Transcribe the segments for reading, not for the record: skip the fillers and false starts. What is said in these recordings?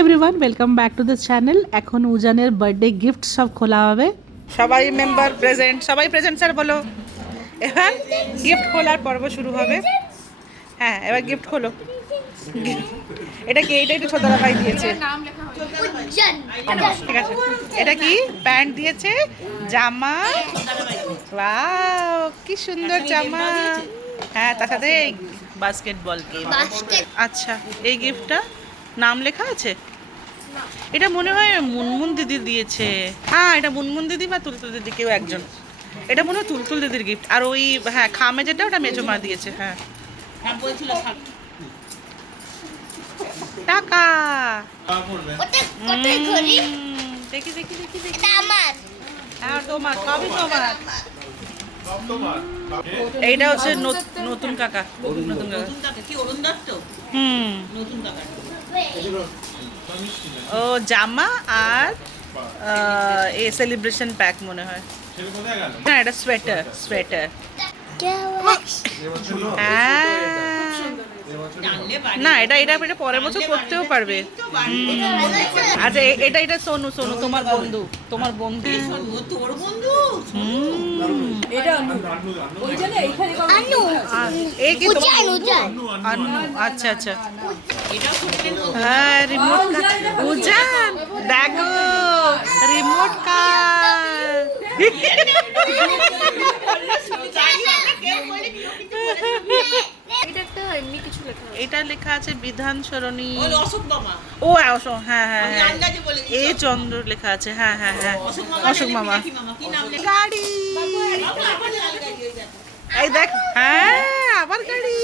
Everyone, welcome back to the channel. এখন উজানের birthday gift সব খোলা হবে। সবাই মেম্বার প্রেজেন্ট, সবাই প্রেজেন্ট স্যার বলো। এবার গিফট খোলার পর্ব শুরু হবে। হ্যাঁ, এবার গিফট খোলো। এটা কি? এটা একটু ছোটরা ভাই দিয়েছে। ঠিক আছে, এটা কি? প্যান্ট দিয়েছে, জামা। ওয়াও, কি সুন্দর জামা। হ্যাঁ, তার সাথে বাস্কেটবল। আচ্ছা, এই গিফটটা নাম লেখা আছে? এটা মনে হয় মুনমুন দিদি দিয়েছে। হ্যাঁ, এটা মুনমুন দিদি বা তুলতুল দিদি, কেউ একজন। এটা মনে হয় তুলতুল দিদির গিফট। আর ওই হ্যাঁ খামে যেটা, ওটা মেজমা দিয়েছে। হ্যাঁ, টাকা। দেখি দেখি দেখি দেখি। হ্যাঁ, তোমার সবই তোমার। এইটা হচ্ছে নতুন কাকা। নতুন কাকা কি অরুণ দত্ত? নতুন কাকা। ও জামা আর এ সেলিব্রেশন প্যাক মনে হয়। হ্যাঁ, এটা সোয়েটার। সোয়েটার। না, এটা এটা এটা পরের বছর করতেও পারবে। আচ্ছা, এটা এটা সোনু। সোনু তোমার বন্ধু। তোমার বন্ধু। তোর বন্ধু? আচ্ছা আচ্ছা। হ্যাঁ, রিমোট। উজান দেখো, রিমোট কার। এটা লেখা আছে বিধান সরণি। ও হ্যাঁ হ্যাঁ হ্যাঁ, এ চন্দ্র লেখা আছে। হ্যাঁ হ্যাঁ হ্যাঁ, অশোক মামা। গাড়ি। এই দেখ, হ্যাঁ আবার গাড়ি।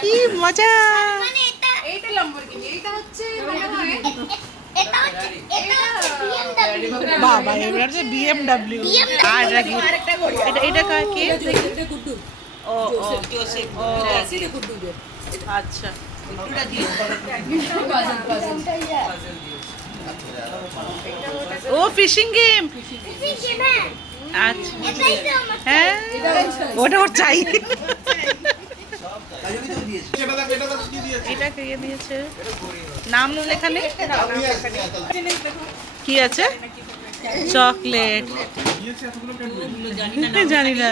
কি মজা। বাবা, এবার যে বিএমডব্লিউ। আর এটা কি? ও আচ্ছা। ও ফিশিং গেম। আচ্ছা, হ্যাঁ ওটা ওর চাই। এটা কে দিয়েছে? নাম লেখা নেই। কি আছে? চকলেট। জানি না,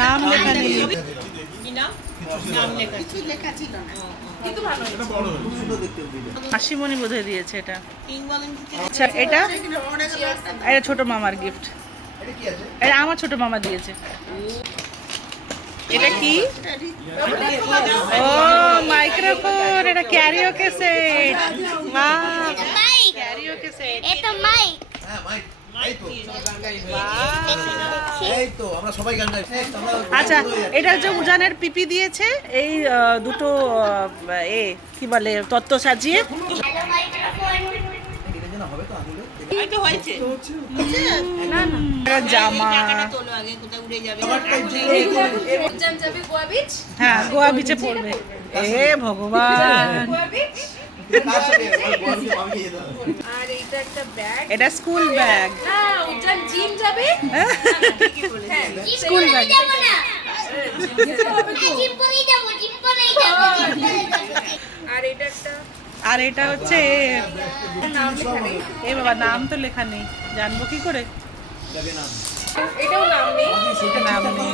নাম লেখা নেই। মাসিমণি বোধহয় দিয়েছে এটা। আচ্ছা, এটা এটা ছোট মামার গিফট। এটা আমার ছোট মামা দিয়েছে। এটা কি? ও মাইক্রোফোন। এটা ক্যারিওকে সেট। বাহ, ক্যারিওকে সেট। এটা মাইক। হ্যাঁ, মাইক। আচ্ছা, এটা হচ্ছে উজানের পিপি দিয়েছে। এই দুটো কি বলে তত্ত্ব সাজিয়ে। জামা। হ্যাঁ, গোয়া বিচে পড়বে। এ ভগবান। এটা স্কুল ব্যাগ। School bag. আর এটা হচ্ছে এ বাবা, নাম তো লেখা নেই, জানবো কি করে? নাম নেই।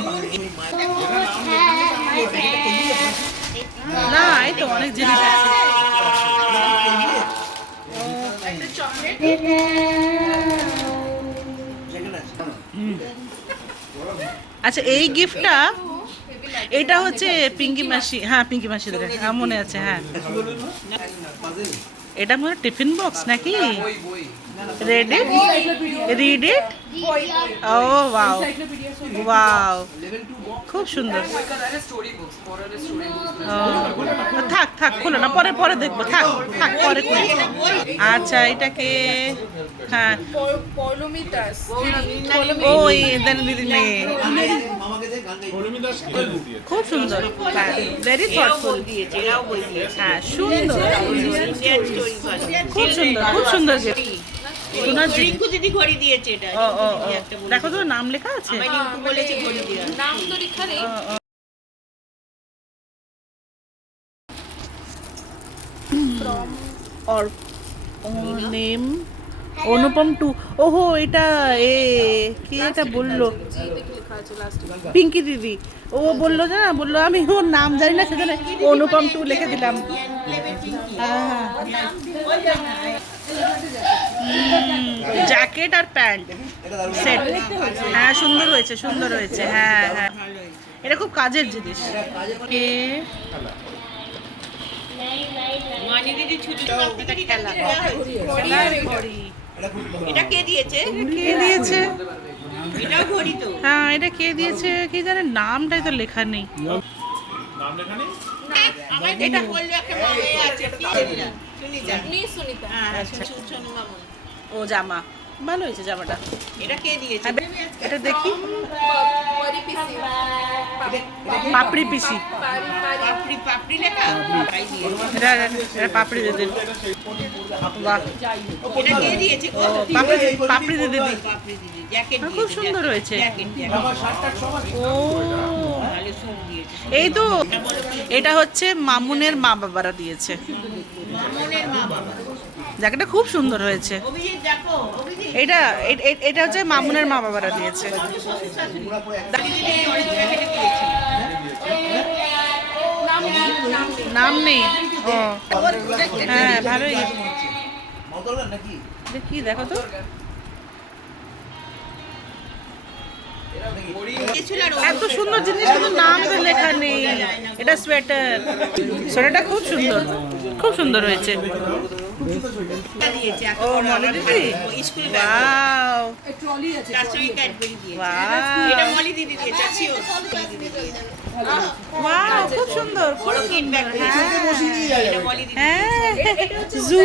না, এই তো অনেক জিনিস আছে। আচ্ছা, এই গিফটটা এটা হচ্ছে পিঙ্কি মাসি। হ্যাঁ, পিঙ্কি মাসি ধরে মনে আছে। হ্যাঁ, এটা মনে হয় টিফিন বক্স নাকি? Read it. ও ওয়াও ওয়াও, খুব সুন্দর। থাক থাক, খোলো না, পরে পরে দেখবো। থাক থাক, পরে খুলো। আচ্ছা, এটাকে হ্যাঁ ওই দেন দিদি মেয়ে। খুব সুন্দর, ভেরি থটফুল। হ্যাঁ, সুন্দর, খুব সুন্দর, খুব সুন্দর। দিদি ঘড়ি দিয়েছে। এটা দেখো তো, নাম লেখা আছে। নাম তো লেখা নেই। और नेम অনুপম টু। ওহো এটা কি এটা বললো পিঙ্কি দিদি, ও বললো না, বললো আমি ওর নাম জানি না সেজন্য অনুপম টু লিখে দিলাম। হ্যাঁ, জ্যাকেট আর প্যান্ট সেট। হ্যাঁ সুন্দর হয়েছে, সুন্দর হয়েছে। হ্যাঁ হ্যাঁ, এটা খুব কাজের জিনিস। কে এটা কে দিয়েছে? কে দিয়েছে? এটা ঘড়ি তো। হ্যাঁ এটা কে দিয়েছে কি জানে, নামটাই তো লেখা নেই। নাম লেখা নেই? এটা বললো একটা মামে আছে, কি জানি না। সুনিতা। হ্যাঁ, আচ্ছা। সোনু মামুন। ও জামা ভালো হয়েছে জামাটা। এটা কে দিয়েছে? এটা দেখি, পাপড়ি পিসি। পাপড়ি পাপড়ি লেখা? তাই দিয়েছে। এটা পাপড়ি দিদি। বাহ, এটা কে দিয়েছে গো? পাপড়ি দিদি। পাপড়ি দিদি। জ্যাকেট খুব দিয়েছে। সুন্দর হয়েছে। জ্যাকেট ও ভালো সুন দিয়েছে। এই তো, এটা হচ্ছে মামুনের মা বাবারা দিয়েছে। মামুনের মা বাবা। জ্যাকেটটা খুব সুন্দর হয়েছে। অভিজিৎ দেখো, অভিজিৎ। এটা হচ্ছে মামুনের মা বাবারা দিয়েছে। নাম নেই। ও হ্যাঁ ভালোই। দেখি দেখো তো, এত সুন্দর জিনিস কিন্তু নাম তো লেখা নেই। এটা সোয়েটার, সোয়েটারটা খুব সুন্দর, খুব সুন্দর হয়েছে। ও মলি দিদি, স্কুল ওয়াও এটা মলি দিদি দিয়েছে। ওয়াও খুব সুন্দর, বড় কিট ব্যাগ দিয়েছে। এটা মলি দিদি। হ্যাঁ জু।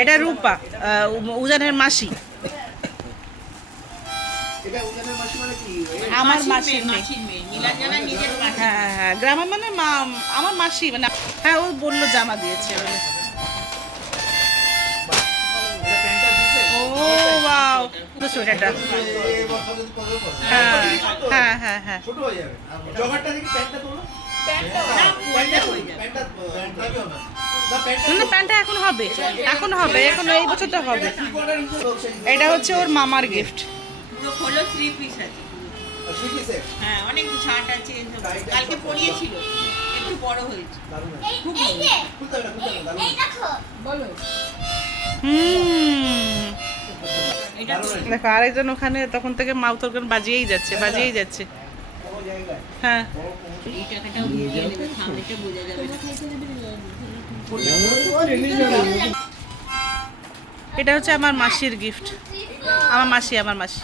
এটা রূপা, উজানের মাসি। আমার মাসির মেয়ে। মাসির মেয়ে। নীলাঞ্জনা নিজের মাসি। হ্যাঁ হ্যাঁ, গ্রামের মানে আমার মাসি মানে। হ্যাঁ ও বললো জামা দিয়েছে বলে। ও ওয়াও, তো সোয়েটারটা। হ্যাঁ হ্যাঁ হ্যাঁ হ্যাঁ। না প্যান্টটা এখন হবে, এখন হবে, এখন এই বছরটা হবে। এটা হচ্ছে ওর মামার গিফট। পুরো খোলো 3 পিস আছে। হ্যাঁ অনেক ছাট আছে। কালকে পরিয়েছিল, একটু বড় হয়েছে। খুব ভালো। এটা দেখো আরেকজন ওখানে তখন থেকে মাউথ অর্গান বাজিয়েই যাচ্ছে, বাজিয়েই যাচ্ছে। হ্যাঁ এই টাকাটাও দিয়ে দেবে, সামনেটা বোঝা যাবে না। এটা হচ্ছে আমার মাসির গিফট। আমার মাসি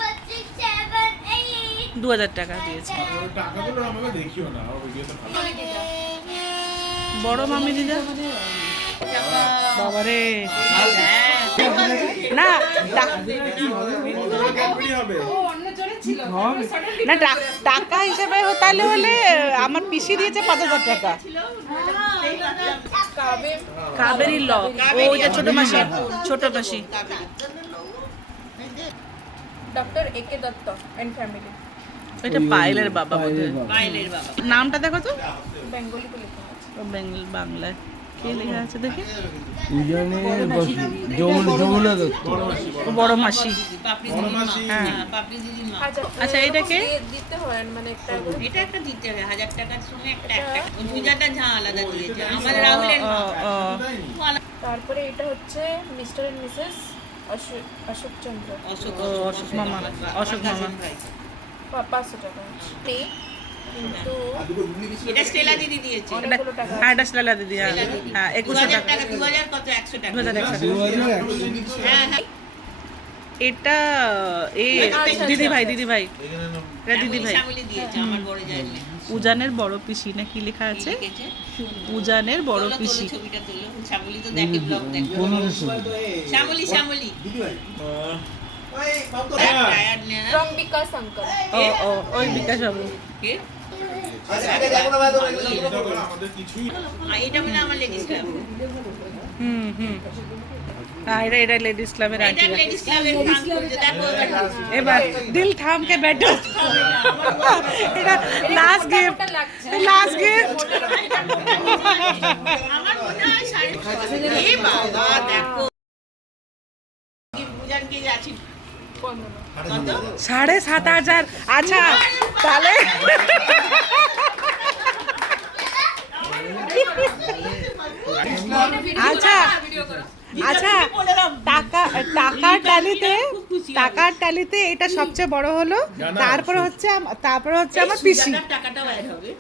2000 টাকা দিয়েছে। টাকাগুলো আমাকে দেখিও না, আমার ভিডিওতে ভালো। বড় মামি দিদা, বাবারে না না টাকা হিসেবে তাহলে হলে আমার পিসি দিয়েছে 5000 টাকা। কাবেরি ল, ওইটা ছোট মাসি, ছোট মাসি। ডক্টর একে দত্ত এন্ড ফ্যামিলি। এটা পায়েলের বাবা বোধহয়। পায়েলের বাবা। নামটা দেখো তো, বেঙ্গলিতে লেখা আছে। বাংলায় কি লেখা আছে দেখি। যমুনা দত্ত, বড় মাসি। পাপড়ি দিদির মা। হ্যাঁ। হ্যাঁ, পাপড়ি দিদির মা। আচ্ছা, এটাকে? দিতে হয় মানে একটা এটা একটা দিতে হবে 1000 টাকার সঙ্গে একটা একটা। ওই পূজাটা যা আলাদা দিয়েছে। আমাদের রাহুলের মা। ও তারপরে এটা হচ্ছে মিস্টার এন্ড মিসেস অশোক চন্দ্র। অশোক ও, অশোক মামা, অশোক মামা। 500 টাকা নেই কিন্তু এটা স্টেলা দিদি দিয়েছে। অনেকগুলো টাকা হ্যাঁ এটা স্টেলা দিদি। হ্যাঁ হ্যাঁ 2100 2000 টাকা। টাকা 2000 কত 100 টাকা। 2100। হ্যাঁ হ্যাঁ। এটা দিদি ভাই, দিদি ভাই, এটা দিদি ভাই। শ্যামলী দিয়েছে আমার বড় জায়ের মেয়ে। উজানের বড় পিসি না কি লেখা আছে? লিখেছে? উজানের বড় তোলো, তোলো, পিসি। ছবিটা তোলো। শ্যামলী তো দেখে ব্লগ দেখে। শ্যামলী শ্যামলী। টায়ার্ড নে না। From bKash uncle. ও ওই বিকাশ বাবু। কে? আমাদের কিছুই এটা বলে আমার লেডিস ক্লাব। হুম হ্যাঁ এটা লেডিস ক্লাবের এটা আন্টি। লেডিস ক্লাবের ফান করছে দেখো এবার দিল থাম কে बैठो। এটা লাস্ট গিফট, লাস্ট গিফট। আমার মনে হয় 6.5 এ বাবা দেখো পূজানকে যাচ্ছি কত 7,500। আচ্ছা তাহলে আচ্ছা আচ্ছা টাকার টালিতে এটা সবচেয়ে বড় হলো। তারপরে হচ্ছে আমার পিসি। টাকাটাও অ্যাড হবে।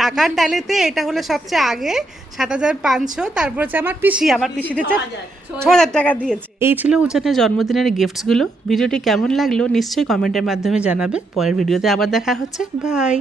টাকার টালিতে এটা হলো সবচেয়ে আগে 7,500। তারপর হচ্ছে আমার পিসি হচ্ছে 6,000 টাকা দিয়েছে। এই ছিল উজানের জন্মদিনের গিফটসগুলো। ভিডিওটি কেমন লাগলো নিশ্চয়ই কমেন্টের মাধ্যমে জানাবে। পরের ভিডিওতে আবার দেখা হচ্ছে। বাই।